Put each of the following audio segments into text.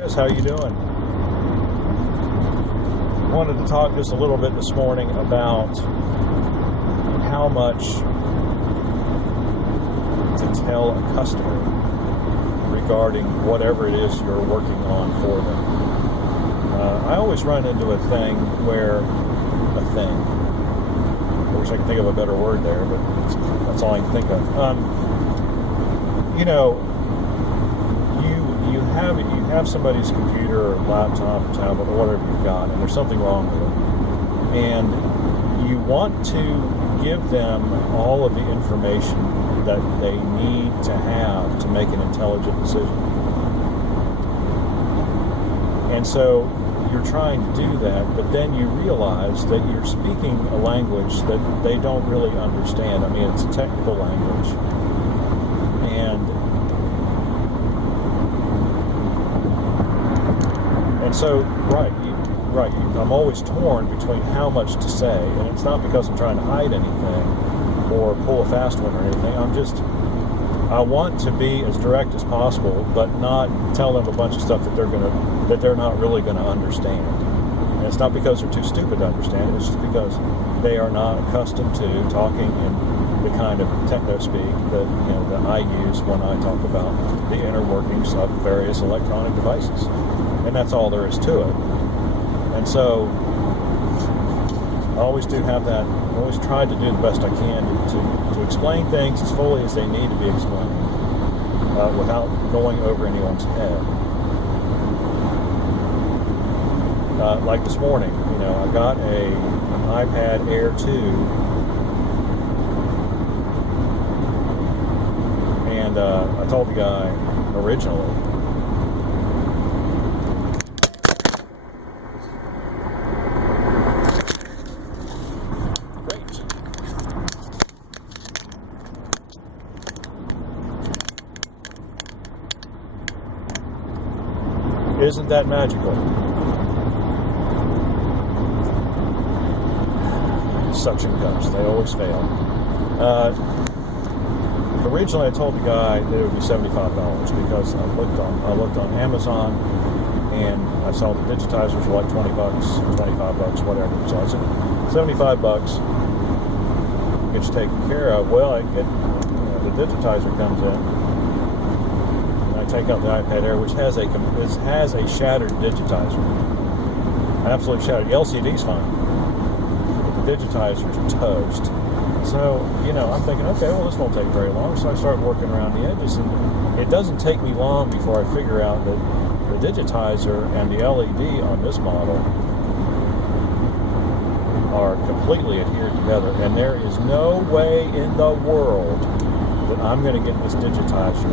Chris, how you doing? Wanted to talk just a little bit this morning about how much to tell a customer regarding whatever it is you're working on for them. I always run into a thing where I wish I could think of a better word there, but that's all I can think of. You have somebody's computer or laptop or tablet or whatever you've got, and there's something wrong with it, and you want to give them all of the information that they need to have to make an intelligent decision. And so you're trying to do that, but then you realize that you're speaking a language that they don't really understand. I mean, it's a technical language. And so, I'm always torn between how much to say, and it's not because I'm trying to hide anything or pull a fast one or anything. I want to be as direct as possible, but not tell them a bunch of stuff that they're not really going to understand. And it's not because they're too stupid to understand it. It's just because they are not accustomed to talking in the kind of techno speak that I use when I talk about the inner workings of various electronic devices. And that's all there is to it. And so I always do have that. I always try to do the best I can to explain things as fully as they need to be explained without going over anyone's head. Like this morning, I got an iPad Air 2, and I told the guy originally, isn't that magical? Suction cups, they always fail. Originally I told the guy that it would be $75 because I looked on Amazon and I saw the digitizers were like $20, $25, whatever. So I said, $75 gets taken care of. Well, the digitizer comes in. Take out the iPad Air, which has a shattered digitizer, absolutely shattered. The LCD's fine, but the digitizer's toast. So I'm thinking, okay, well, this won't take very long. So I start working around the edges, and it doesn't take me long before I figure out that the digitizer and the LED on this model are completely adhered together, and there is no way in the world that I'm going to get this digitizer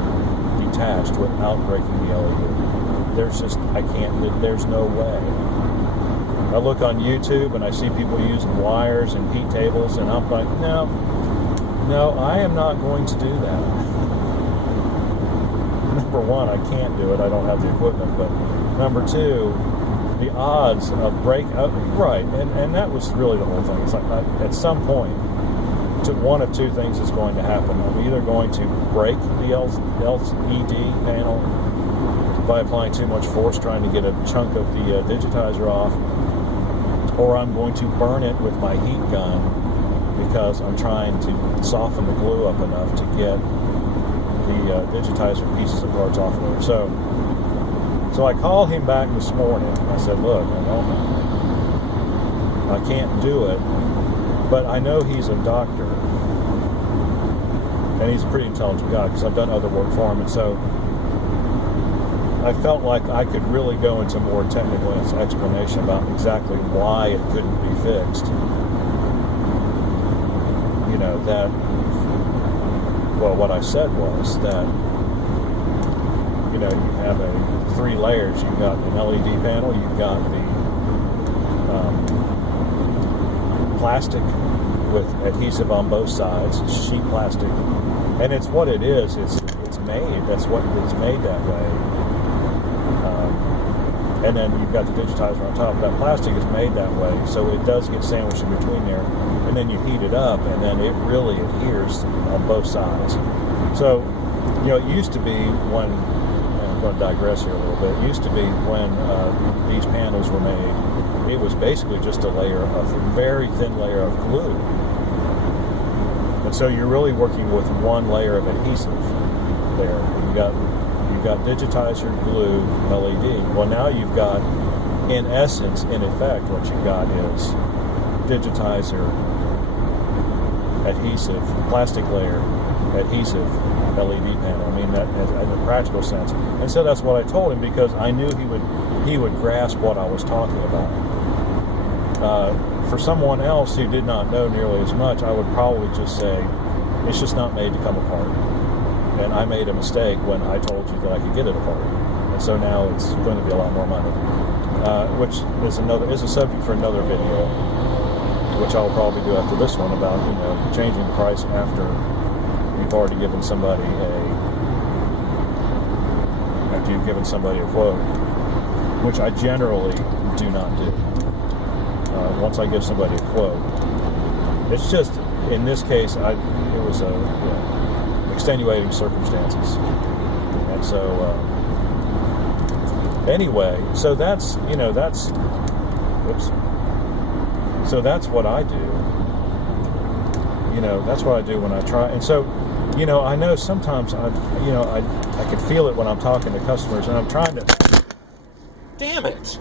detached without breaking the LED. There's no way. I look on YouTube and I see people using wires and heat tables, and I'm like, no, I am not going to do that. Number one, I can't do it. I don't have the equipment. But number two, the odds of right, and that was really the whole thing. It's like at some point, one of two things is going to happen. I'm either going to break the LED panel by applying too much force trying to get a chunk of the digitizer off, or I'm going to burn it with my heat gun because I'm trying to soften the glue up enough to get the digitizer pieces and parts off of there. So I called him back this morning. I said, look, I can't do it. But I know he's a doctor, and he's a pretty intelligent guy because I've done other work for him, and so I felt like I could really go into more technical explanation about exactly why it couldn't be fixed. What I said was that, you have three layers. You've got an LED panel, you've got the plastic with adhesive on both sides, sheet plastic, and it's what it is. It's made. That's what it's made that way. And then you've got the digitizer on top. That plastic is made that way, so it does get sandwiched in between there. And then you heat it up, and then it really adheres on both sides. So, it used to be when going to digress here a little bit. It used to be when these panels were made, it was basically just a very thin layer of glue. And so you're really working with one layer of adhesive there. You've got digitizer, glue, LED. Well, now you've got, in essence, in effect, what you've got is digitizer, adhesive, plastic layer, adhesive, LED panel. I mean, that in a practical sense. And so that's what I told him, because I knew he would grasp what I was talking about. For someone else who did not know nearly as much, I would probably just say, it's just not made to come apart. And I made a mistake when I told you that I could get it apart. And so now it's going to be a lot more money. Which is a subject for another video, which I'll probably do after this one, about, changing the price after you've already given somebody a quote, which I generally do not do. Once I give somebody a quote, it's just, in this case, it was extenuating circumstances, and so anyway, so that's so that's what I do. That's what I do when I try. And so, I know sometimes I can feel it when I'm talking to customers, and I'm trying to. Damn it!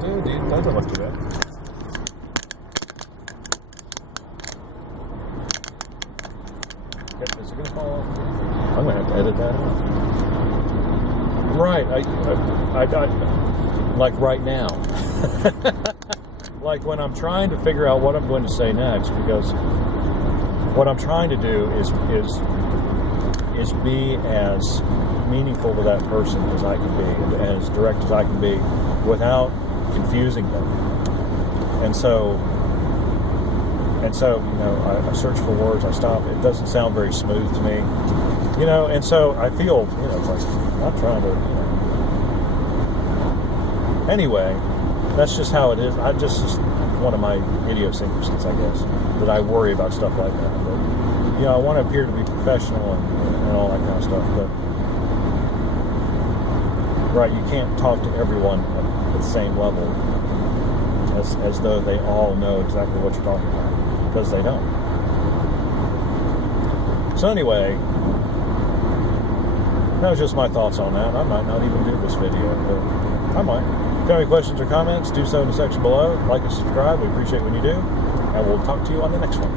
Dude, that doesn't look too bad. Is it going to fall off? I'm going to have to edit that out. Right. I like right now. Like when I'm trying to figure out what I'm going to say next, because what I'm trying to do is be as meaningful to that person as I can be, and as direct as I can be, without confusing them. And so I search for words, I stop. It doesn't sound very smooth to me, and so I feel, like I'm not trying to, Anyway, that's just how it is. Just one of my idiosyncrasies, I guess, that I worry about stuff like that. But, I want to appear to be professional and all that kind of stuff, but, right, you can't talk to everyone at the same level as though they all know exactly what you're talking about, because they don't. So anyway, that was just my thoughts on that. I might not even do this video, but I might. If you have any questions or comments, do so in the section below. Like and subscribe. We appreciate when you do. And we'll talk to you on the next one.